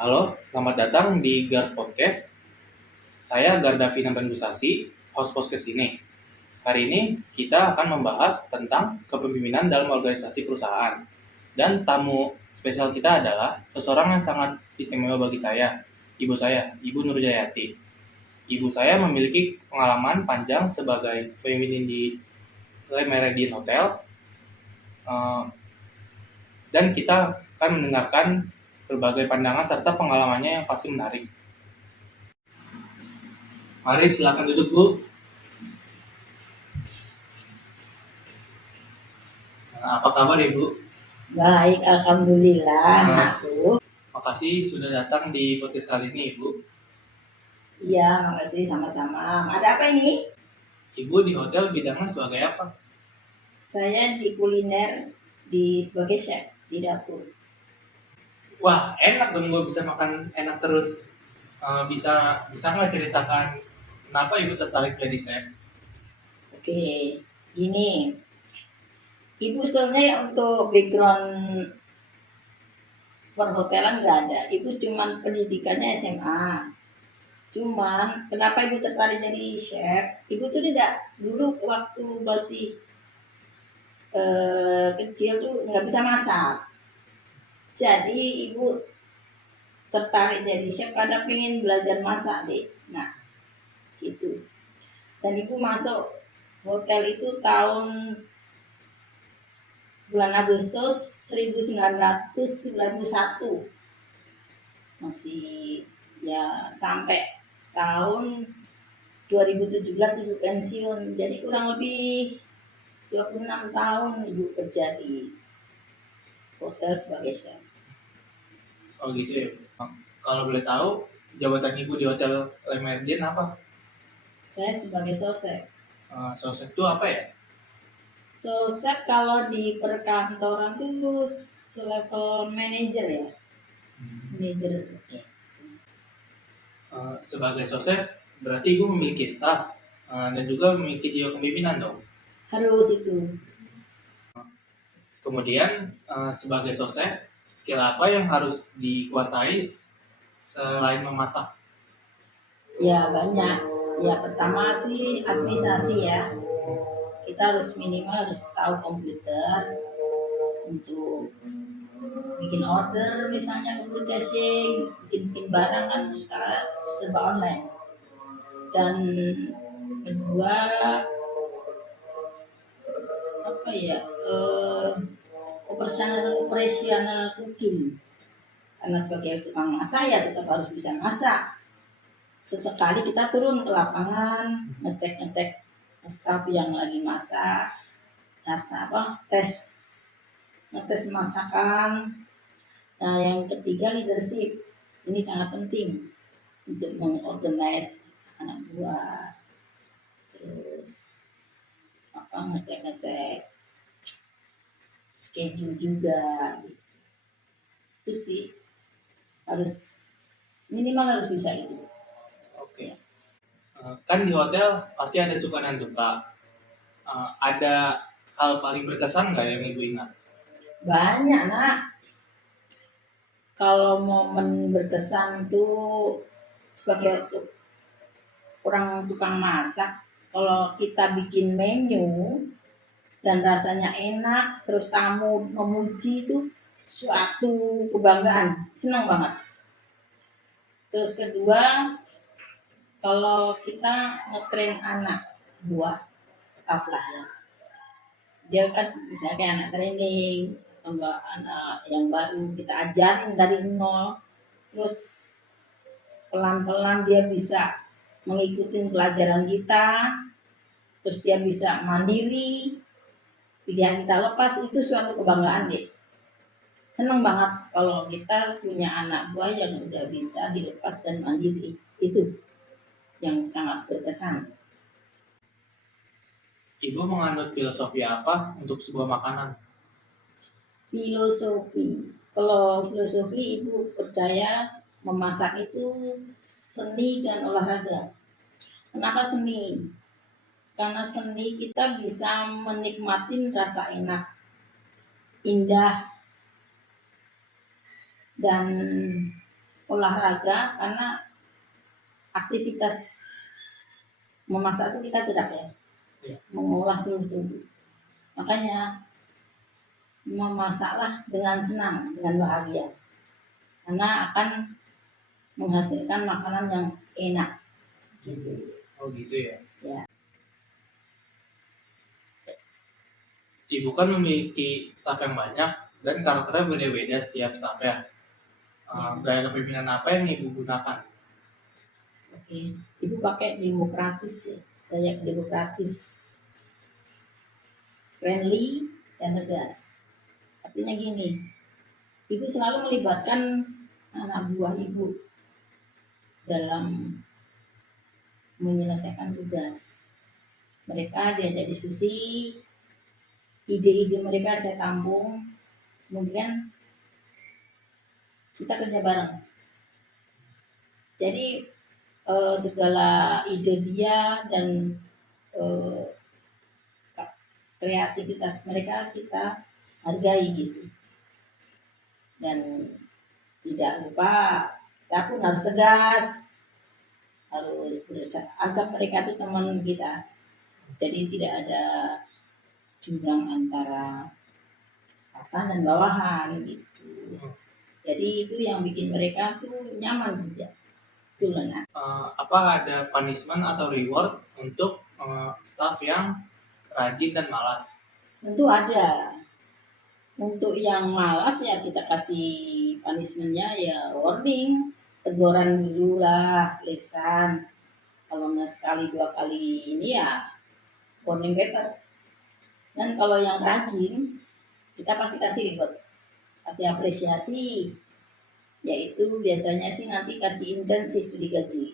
Halo, selamat datang di GAR Podcast. Saya Garda Vina Bandusasi, host podcast ini. Hari ini kita akan membahas tentang kepemimpinan dalam organisasi perusahaan. Dan tamu spesial kita adalah seseorang yang sangat istimewa bagi saya, Ibu Nurjayati. Ibu saya memiliki pengalaman panjang sebagai pemimpin di Le Méridien Hotel, eh, dan kita akan mendengarkan berbagai pandangan serta pengalamannya yang pasti menarik. Mari silakan duduk, Bu. Apa kabar, Ibu? Baik, alhamdulillah, Nah, anakku. Makasih sudah datang di podcast kali ini, Ibu. Iya, makasih sama-sama. Ada apa ini? Ibu di hotel bidangnya sebagai apa? Saya di kuliner sebagai chef di dapur. Wah, enak dong, Bu, bisa makan enak terus. Bisa nggak ceritakan kenapa Ibu tertarik jadi chef? Oke, gini. Ibu sebenarnya untuk background perhotelan nggak ada. Ibu cuman pendidikannya SMA. Cuman kenapa ibu tertarik jadi chef? Ibu tuh tidak dulu waktu masih kecil tuh nggak bisa masak. Jadi ibu tertarik jadi chef karena pengen belajar masak deh. Nah, gitu. Dan ibu masuk hotel itu tahun bulan Agustus 1991. Masih ya sampai tahun 2017 ibu pensiun. Jadi kurang lebih 26 tahun ibu kerja di hotel sebagai chef. Oh gitu ya. Kalau boleh tahu, jabatan Ibu di hotel Le Méridien apa? Saya sebagai sosep. Chef itu apa ya? Sosep kalau di perkantoran tuh level manager ya. Manager. Sebagai chef, berarti Ibu memiliki staff dan juga memiliki jiwa kepemimpinan dong. Harus itu. Kemudian sebagai chef, skill apa yang harus dikuasai selain memasak? Ya banyak. Ya pertama sih administrasi ya. Kita harus minimal harus tahu komputer untuk bikin order, misalnya ke purchasing, bikin barang kan sekarang serba online. Dan kedua apa ya, operasional cooking, karena sebagai tukang masak ya tetap harus bisa masak. Sesekali kita turun ke lapangan ngecek staf yang lagi masak, tes ngetes masakan. Nah yang ketiga leadership, ini sangat penting untuk mengorganize anak buah, terus ngecek schedule juga gitu. Itu sih harus minimal harus bisa itu. Oke. Kan di hotel pasti ada suka dan duka. Ada hal paling berkesan nggak yang Ibu ingat? Banyak nak. Kalau momen berkesan tuh sebagai orang tukang masak, kalau kita bikin menu dan rasanya enak, terus tamu memuji itu suatu kebanggaan, senang banget. Terus kedua, kalau kita ngetrain anak buah staff lah ya, dia kan misalnya kayak anak training, anak yang baru kita ajarin dari nol, terus pelan-pelan dia bisa mengikuti pelajaran kita, terus dia bisa mandiri, pilihan kita lepas, itu suatu kebanggaan deh. Seneng banget kalau kita punya anak buah yang udah bisa dilepas dan mandiri. Itu yang sangat berkesan. Ibu menganut filosofi apa untuk sebuah makanan? Filosofi. Kalau filosofi ibu percaya memasak itu seni dan olahraga. Kenapa seni? Karena seni kita bisa menikmati rasa enak, indah, dan olahraga karena aktivitas memasak itu kita gerak ya, Iya. mengolah seluruh tubuh. Makanya memasaklah dengan senang, dengan bahagia, karena akan menghasilkan makanan yang enak. Gitu. Oh gitu ya. Ya. Ibu kan memiliki staf yang banyak dan karakternya beda-beda setiap stafnya. Gaya kepemimpinan apa yang ibu gunakan? Oke, ibu pakai demokratis ya, gaya demokratis, friendly dan tegas. Artinya gini, ibu selalu melibatkan anak buah ibu dalam menyelesaikan tugas. Mereka diajak diskusi, ide-ide mereka saya tampung, kemudian kita kerja bareng. Jadi segala ide dia dan eh, kreativitas mereka kita hargai gitu. Dan tidak lupa kita pun harus tegas, harus berusaha anggap mereka itu teman kita. Jadi tidak ada jurang antara atasan dan bawahan gitu. Jadi itu yang bikin mereka tuh nyaman juga. Itu enak. Apa ada punishment atau reward untuk staff yang rajin dan malas? Tentu ada. Untuk yang malas ya kita kasih punishmentnya ya warning, teguran dulu lah, lisan. Kalau nggak sekali dua kali ini ya warning paper. Dan kalau yang rajin kita pasti kasih reward, kasih apresiasi, yaitu biasanya sih nanti kasih intensif digaji,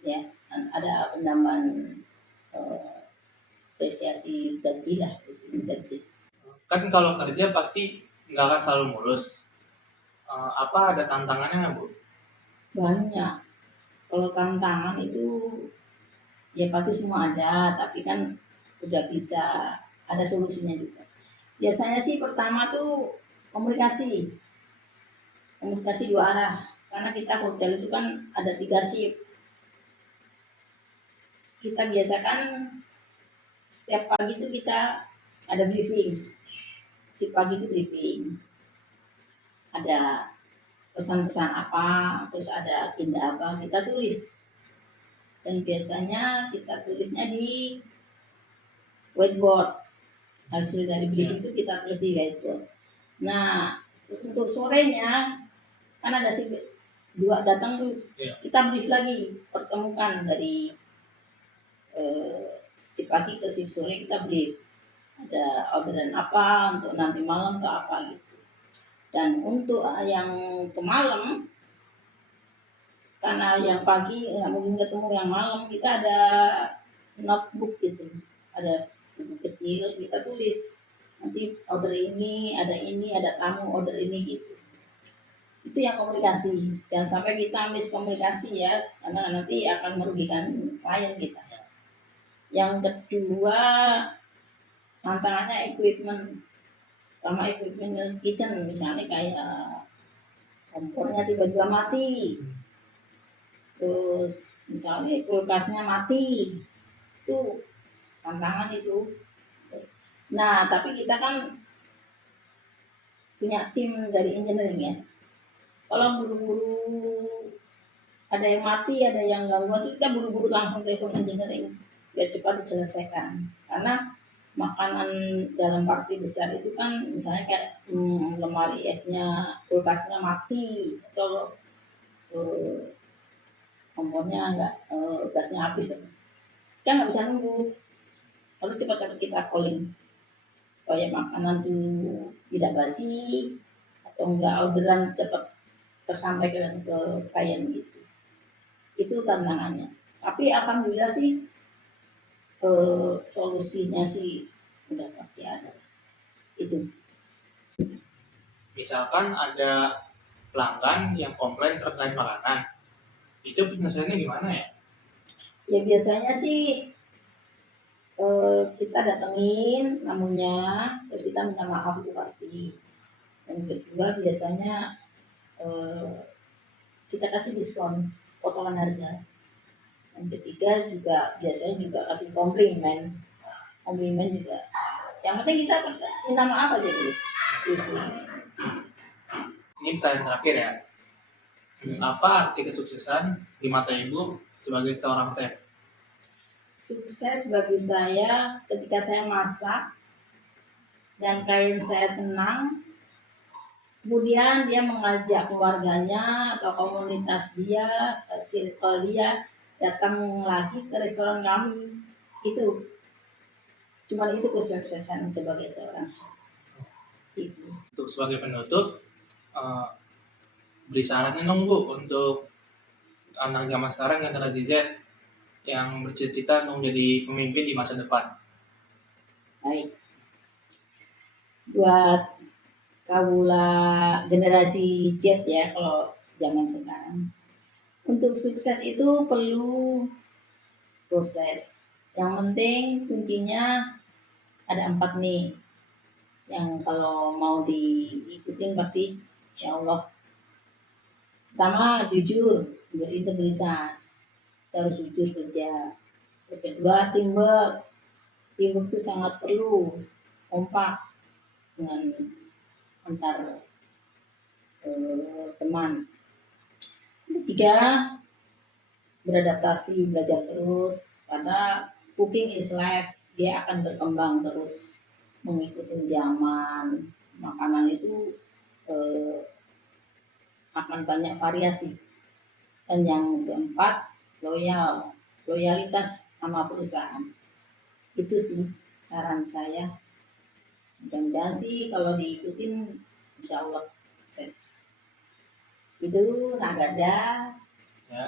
ya ada penambahan apresiasi gaji lah, intensif. Kan kalau kerja pasti nggak akan selalu mulus. Apa ada tantangannya nggak, Bu? Banyak. Kalau tantangan itu ya pasti semua ada, tapi kan udah bisa ada solusinya juga. Biasanya sih pertama tuh komunikasi, komunikasi dua arah. Karena kita hotel itu kan ada 3 shift. Kita biasakan setiap pagi itu kita ada briefing. Si pagi itu briefing. Ada pesan-pesan apa, terus ada agenda apa, kita tulis. Dan biasanya kita tulisnya di whiteboard. Hasil dari briefing itu kita tulis di whiteboard. Nah, untuk sorenya kan ada si dua datang tuh, kita brief lagi, pertemukan dari si pagi ke si sore kita brief. Ada orderan apa untuk nanti malam atau apa gitu. Dan untuk yang ke malam, karena yang pagi nggak mungkin ketemu yang malam, kita ada notebook gitu, ada buku kecil kita tulis nanti order ini, ada tamu order ini gitu. Itu yang komunikasi, jangan sampai kita miskomunikasi ya, karena nanti akan merugikan klien kita. Yang kedua tantangannya equipment, sama equipment kitchen, misalnya kayak kompornya tiba-tiba mati, terus misalnya kulkasnya mati, itu tantangan itu. Nah tapi kita kan punya tim dari engineering ya, kalau buru-buru ada yang mati, ada yang gangguan, itu kita buru-buru langsung telepon engineering biar cepat diselesaikan. Karena makanan dalam party besar itu kan misalnya kayak lemari esnya, kulkasnya mati, atau kompornya nggak, gasnya habis, kita nggak bisa nunggu, harus cepat-cepat kita calling supaya makanan itu tidak basi atau enggak orderan cepat tersampaikan ke klien gitu. Itu tantangannya. Tapi alhamdulillah sih solusinya sih udah pasti ada. Itu. Misalkan ada pelanggan yang komplain terkait makanan, itu penyelesaiannya gimana ya? Ya biasanya sih kita datengin tamunya, terus kita minta maaf itu pasti. Dan kedua biasanya kita kasih diskon potongan harga. Yang ketiga juga biasanya juga kasih komplimen juga. Yang penting kita minta maaf aja dulu. Itu sih. Ini pertanyaan terakhir ya. Apa arti kesuksesan di mata Ibu sebagai seorang chef? Sukses bagi saya ketika saya masak dan klien saya senang, kemudian dia mengajak keluarganya atau komunitas dia, circle dia datang lagi ke restoran kami. Itu cuman itu kesuksesan sebagai seorang chef. Itu. Untuk sebagai penutup, beri sarannya dong Bu untuk anak zaman sekarang generasi Z yang bercita-cita untuk menjadi pemimpin di masa depan. Baik. Buat kaula generasi Z ya kalau zaman sekarang. Untuk sukses itu perlu proses. Yang penting kuncinya ada 4 nih. Yang kalau mau diikutin pasti insya Allah. Pertama jujur, berintegritas. Kita harus jujur kerja. Terus kedua teamwork. Teamwork itu sangat perlu. Kompak dengan antar teman. Ketiga, beradaptasi, belajar terus karena cooking is life, dia akan berkembang terus mengikuti zaman. Makanan itu akan banyak variasi. Dan yang keempat, loyalitas sama perusahaan. Itu sih saran saya. Mudah-mudahan sih kalau diikutin insya Allah sukses. Itu Nagada. Ya.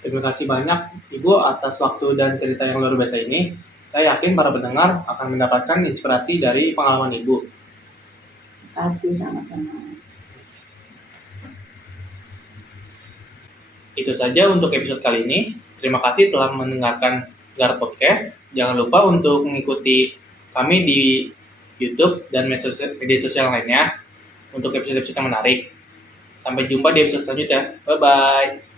Terima kasih banyak Ibu atas waktu dan cerita yang luar biasa ini. Saya yakin para pendengar akan mendapatkan inspirasi dari pengalaman Ibu. Terima kasih sama-sama. Itu saja untuk episode kali ini. Terima kasih telah mendengarkan Gar Podcast. Jangan lupa untuk mengikuti kami di YouTube dan media sosial lainnya untuk episode-episode yang menarik. Sampai jumpa di episode selanjutnya. Bye-bye.